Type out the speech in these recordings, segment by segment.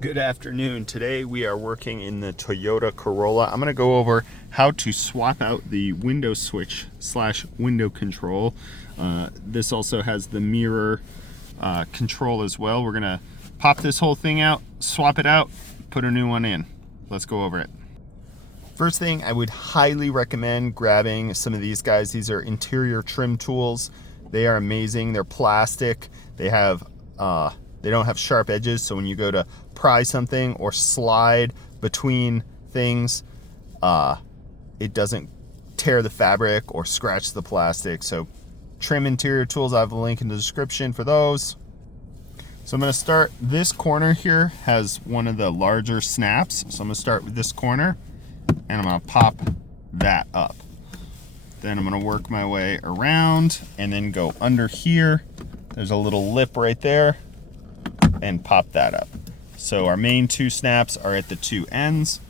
Good afternoon. Today we are working in the Toyota Corolla. I'm going to go over how to swap out the window switch / window control. This also has the mirror control as well. We're going to pop this whole thing out, swap it out, put a new one in. Let's go over it. First thing, I would highly recommend grabbing some of these guys. These are interior trim tools. They are amazing. They're plastic. They don't have sharp edges, so when you go to pry something or slide between things, it doesn't tear the fabric or scratch the plastic. So trim interior tools, I have a link in the description for those. So I'm going to start, this corner here has one of the larger snaps. So I'm going to start with this corner and I'm going to pop that up. Then I'm going to work my way around and then go under here. There's a little lip right there and pop that up. So our main two snaps are at the two ends.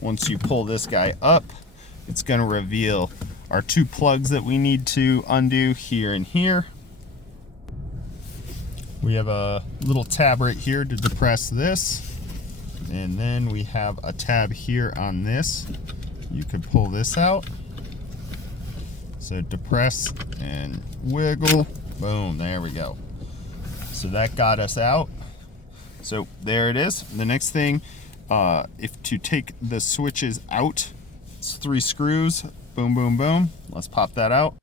Once you pull this guy up, it's going to reveal our two plugs that we need to undo here and here. We have a little tab right here to depress this, and then we have a tab here on this. You could pull this out. So depress and wiggle, boom, there we go. So that got us out. So there it is. The next thing, if to take the switches out, it's 3 screws, boom, boom, boom. Let's pop that out.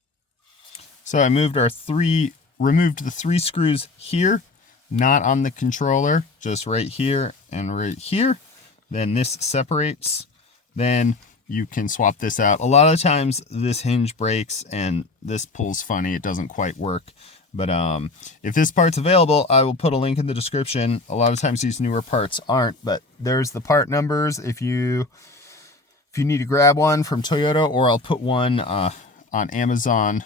So I removed the 3 screws here, not on the controller, just right here and right here. Then this separates. Then you can swap this out. A lot of times this hinge breaks and this pulls funny. It doesn't quite work. But if this part's available, I will put a link in the description. A lot of times these newer parts aren't, but there's the part numbers if you need to grab one from Toyota, or I'll put one on Amazon.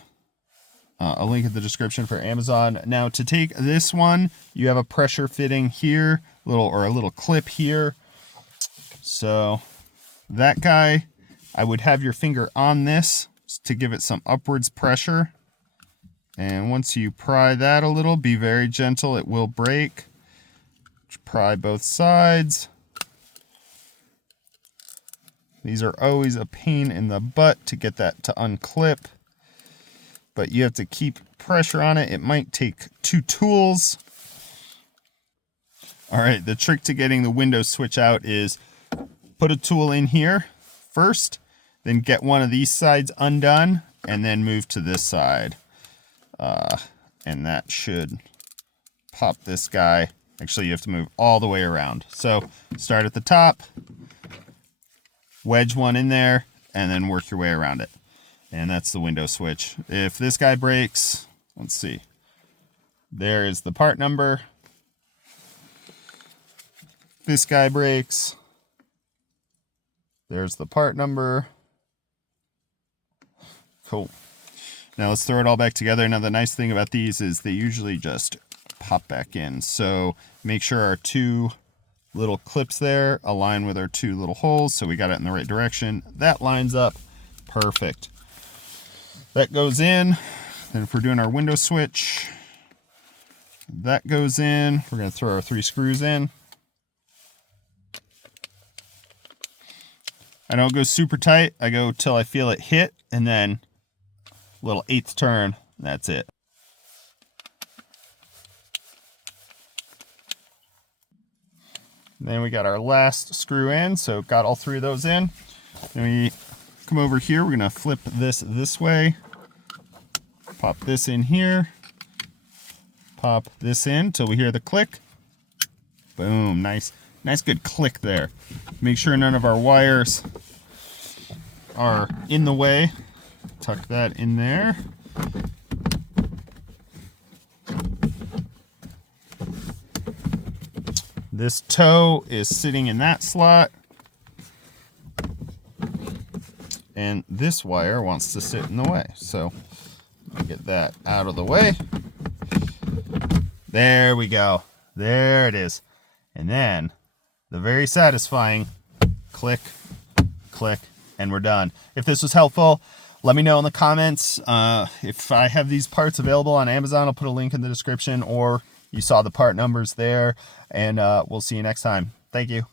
A link in the description for Amazon. Now to take this one, you have a pressure fitting here, a little clip here. So that guy, I would have your finger on this to give it some upwards pressure. And once you pry that a little, be very gentle, it will break. Pry both sides. These are always a pain in the butt to get that to unclip, but you have to keep pressure on it. It might take 2 tools. All right, the trick to getting the window switch out is put a tool in here first, then get one of these sides undone, and then move to this side. And that should pop this guy. Actually, you have to move all the way around. So start at the top, wedge one in there, and then work your way around it. And that's the window switch. If this guy breaks, let's see. There is the part number. This guy breaks. There's the part number. Cool. Now let's throw it all back together. Now the nice thing about these is they usually just pop back in. So make sure our 2 little clips there align with our 2 little holes, so we got it in the right direction. That lines up perfect. That goes in. Then if we're doing our window switch, that goes in. We're going to throw our 3 screws in. I don't go super tight. I go till I feel it hit, and then little 1/8 turn, that's it. Then we got our last screw in, so got all 3 of those in. Then we come over here, we're gonna flip this way, pop this in here, pop this in till we hear the click. Boom, nice good click there. Make sure none of our wires are in the way. Tuck that in there. This toe is sitting in that slot. And this wire wants to sit in the way. So I'll get that out of the way. There we go. There it is. And then the very satisfying click, click, and we're done. If this was helpful, let me know in the comments. If I have these parts available on Amazon, I'll put a link in the description, or you saw the part numbers there, and we'll see you next time. Thank you.